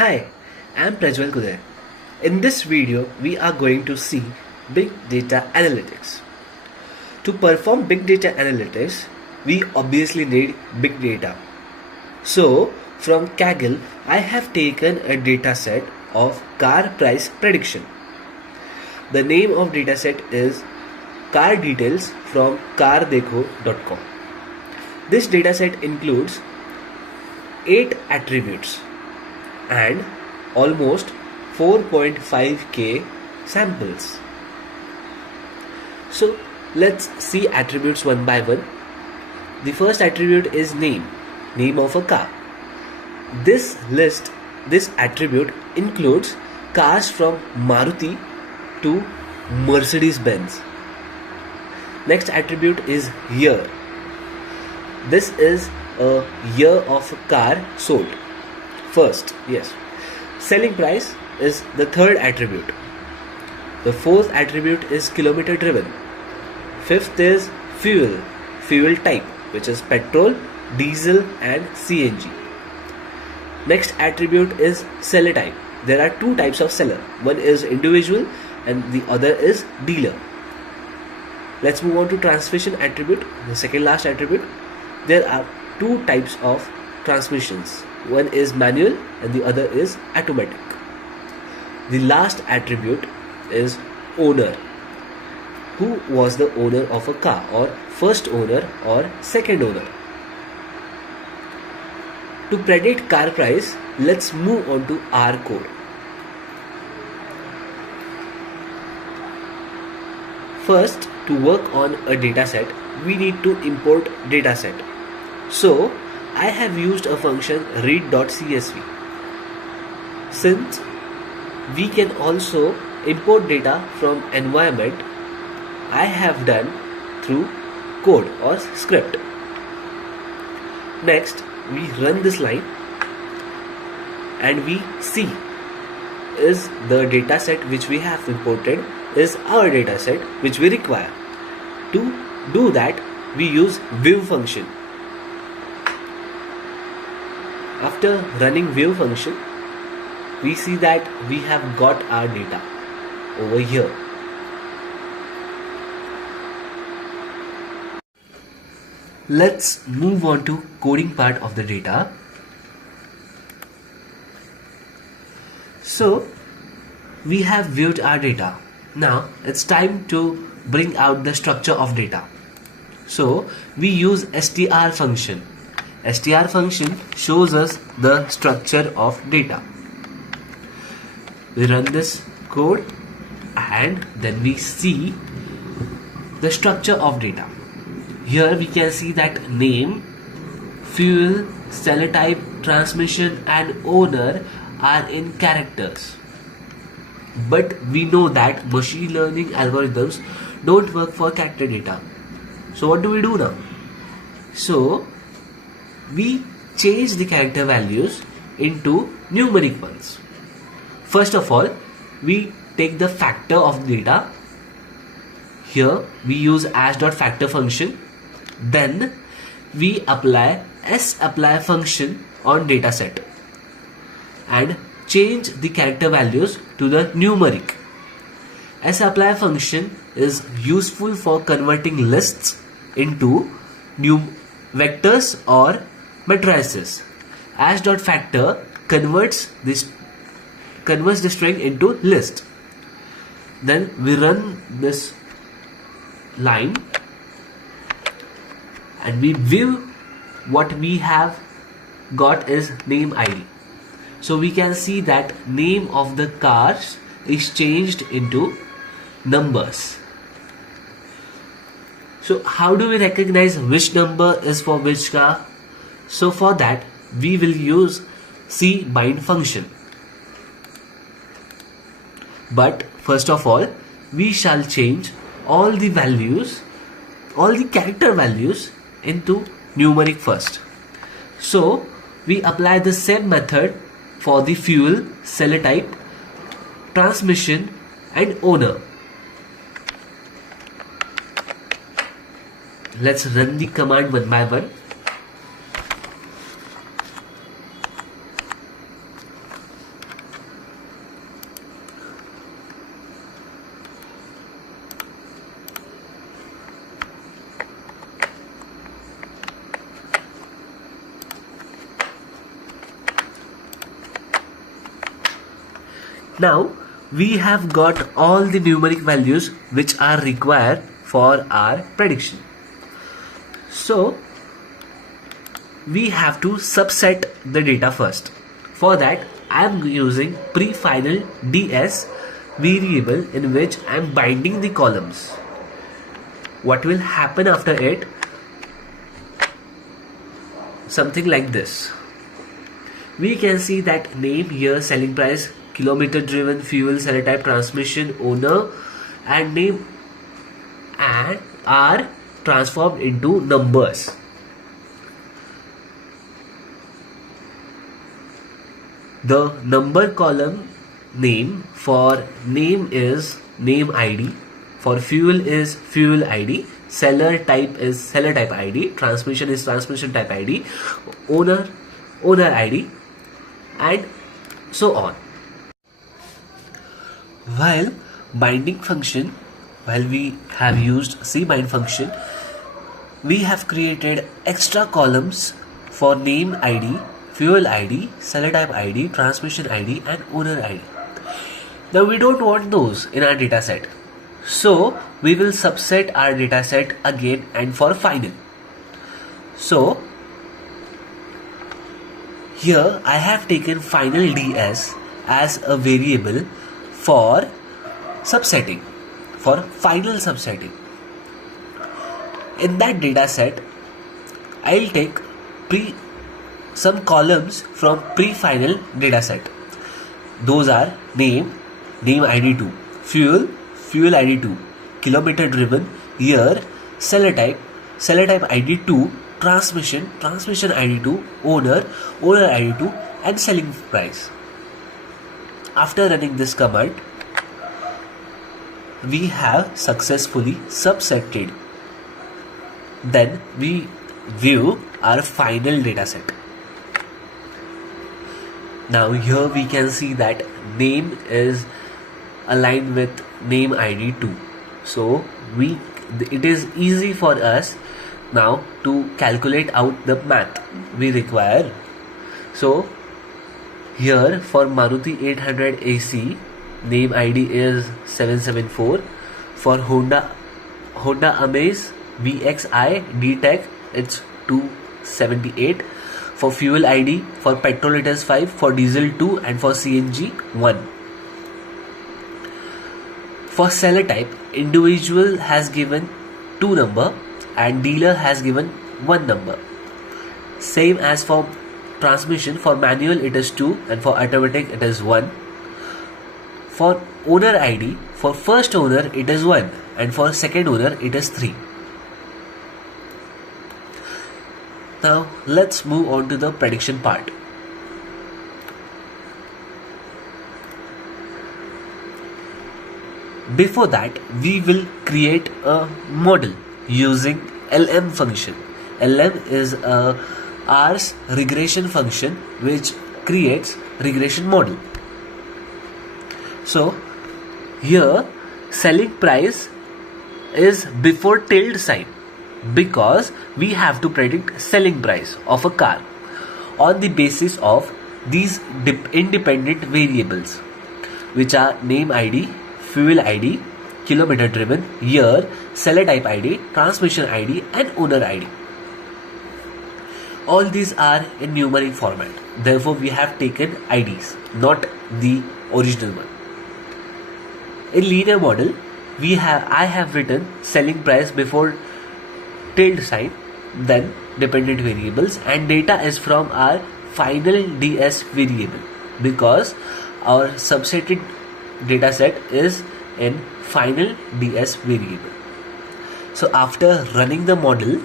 Hi, I'm Prajwal Kudale. In this video, we are going to see big data analytics. To perform big data analytics, we obviously need big data. So, from Kaggle, I have taken a dataset of car price prediction. The name of dataset is car details from cardekho.com. This dataset includes 8 attributes and almost 4.5k samples. So let's see attributes one by one. The first attribute is name of a car. This attribute includes cars from Maruti to Mercedes-Benz. Next attribute is year. This is a year of a car sold. First, yes. Selling price is the third attribute. The fourth attribute is kilometer driven. Fifth is fuel type, which is petrol, diesel and CNG. Next attribute is seller type. There are two types of seller. One is individual and the other is dealer. Let's move on to transmission attribute, the second last attribute. There are two types of transmissions. One is manual and the other is automatic. The last attribute is owner. Who was the owner of a car, or first owner or second owner? To predict car price, let's move on to our code. First, to work on a dataset, we need to import dataset. So, I have used a function read.csv. Since we can also import data from environment, I have done through code or script. Next, we run this line and we see is the dataset which we have imported is our dataset which we require. To do that, we use view function. After running view function, we see that we have got our data over here. Let's move on to coding part of the data. So we have viewed our data. Now it's time to bring out the structure of data. So we use str function. Str function shows us the structure of data. We run this code and then we see the structure of data. Here we can see that name, fuel, seller type, transmission and owner are in characters. But we know that machine learning algorithms don't work for character data. So what do we do now? So we change the character values into numeric ones. First of all, we take the factor of the data. Here we use as.factor function. Then we apply sapply function on dataset and change the character values to the numeric. Sapply function is useful for converting lists into vectors or matrices. As.factor converts the string into list. Then we run this line and we view what we have got is name ID. So we can see that name of the cars is changed into numbers. So how do we recognize which number is for which car? So for that we will use cbind function. But first of all, we shall change all the character values into numeric first. So we apply the same method for the fuel, seller type, transmission and owner. Let's run the command one by one. Now we have got all the numeric values which are required for our prediction. So we have to subset the data first. For that I am using pre-final DS variable in which I am binding the columns. What will happen after it? Something like this. We can see that name here, selling price, kilometer driven, fuel, seller type, transmission, owner, and name and are transformed into numbers. The number column name for name is name ID, for fuel is fuel ID, seller type is seller type ID, transmission is transmission type ID, owner ID, and so on. While binding function, while we have used cbind function, we have created extra columns for name ID, fuel ID, seller type ID, transmission ID, and owner ID. Now we don't want those in our data set, so we will subset our data set again and for final. So here I have taken final DS as a variable for subsetting, for final subsetting. In that data set, I'll take some columns from pre-final data set. Those are name ID2, fuel ID2, kilometer driven, year, seller type ID2, transmission ID2, owner ID2, and selling price. After running this command, we have successfully subsetted. Then we view our final data set. Now here we can see that name is aligned with name ID2. So it is easy for us now to calculate out the math we require. So here for Maruti 800 AC, name ID is 774. For Honda Amaze VXI D-Tech, it's 278. For fuel ID, for petrol it is 5, for diesel 2, and for CNG 1. For seller type, individual has given 2 number and dealer has given 1 number. Same as for transmission, for manual it is 2 and for automatic it is 1. For owner ID, for first owner it is 1 and for second owner it is 3. Now let's move on to the prediction part. Before that, we will create a model using LM function. LM is a R's regression function which creates regression model. So here selling price is before tilde sign, because we have to predict selling price of a car on the basis of these independent variables, which are name ID, fuel ID, kilometer driven, year, seller type ID, transmission ID, and owner ID. All these are in numeric format. Therefore, we have taken IDs, not the original one. In linear model, I have written selling price before tilde sign, then dependent variables, and data is from our final DS variable, because our subsetted data set is in final DS variable. So after running the model,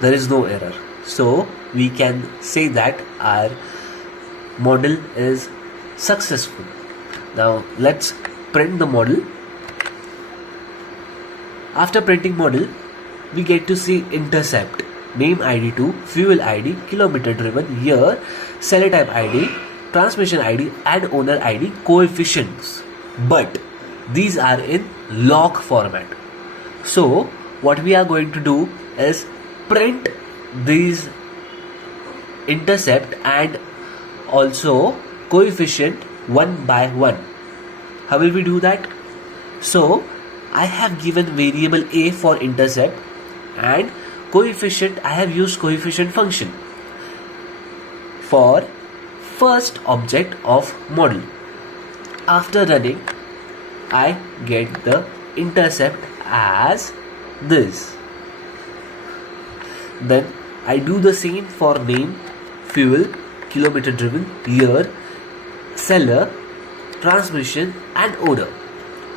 there is no error. So we can say that our model is successful. Now let's print the model. After printing model, we get to see intercept, name ID2, fuel ID, kilometer driven, year, seller type ID, transmission ID, and owner ID coefficients. But these are in log format. So what we are going to do is print these intercept and also coefficient one by one. How will we do that? So I have given variable a for intercept and coefficient. I have used coefficient function for first object of model. After running, I get the intercept as this. Then I do the same for name, fuel, kilometer driven, year, seller, transmission and order,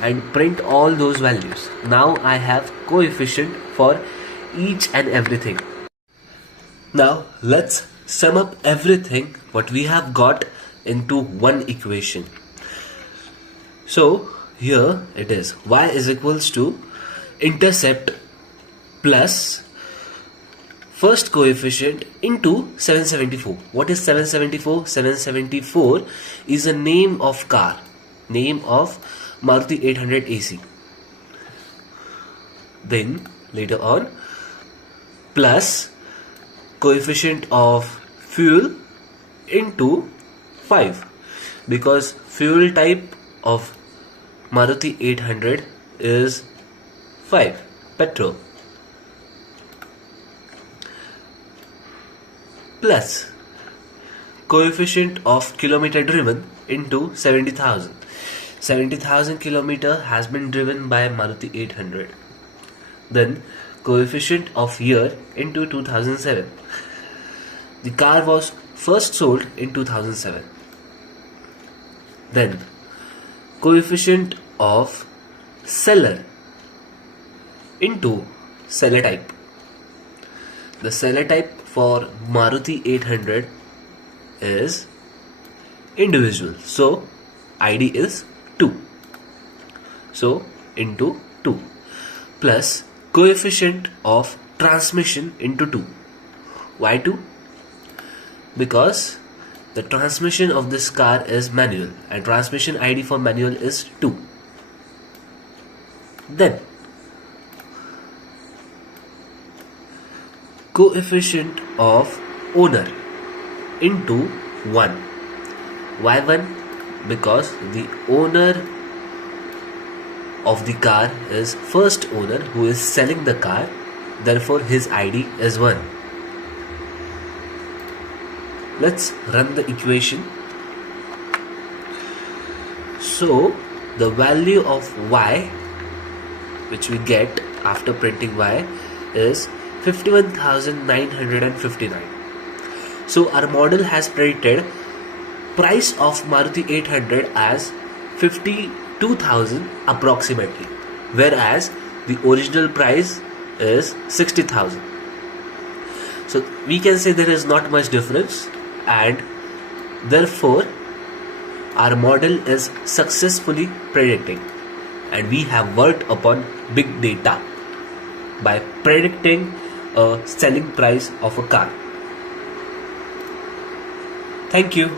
and print all those values. Now I have coefficient for each and everything. Now let's sum up everything what we have got into one equation. So here it is, y is equals to intercept plus first coefficient into 774. What is 774? 774 is a name of car, name of Maruti 800 AC. Then later on, plus coefficient of fuel into 5, because fuel type of Maruti 800 is 5, petrol, plus coefficient of kilometer driven into 70,000. 70,000 kilometer has been driven by Maruti 800. Then coefficient of year into 2007. The car was first sold in 2007. Then coefficient of seller into seller type. The seller type for Maruti 800 is individual, so ID is 2. So into 2 plus coefficient of transmission into 2. Why 2? Because the transmission of this car is manual and transmission ID for manual is 2. Then coefficient of owner into 1. Why 1? Because the owner of the car is first owner who is selling the car, therefore his ID is 1. Let's run the equation. So the value of y which we get after printing y is 51,959. So our model has predicted price of Maruti 800 as 52,000 approximately, whereas the original price is 60,000. So we can say there is not much difference, and therefore our model is successfully predicting, and we have worked upon big data by predicting a selling price of a car. Thank you.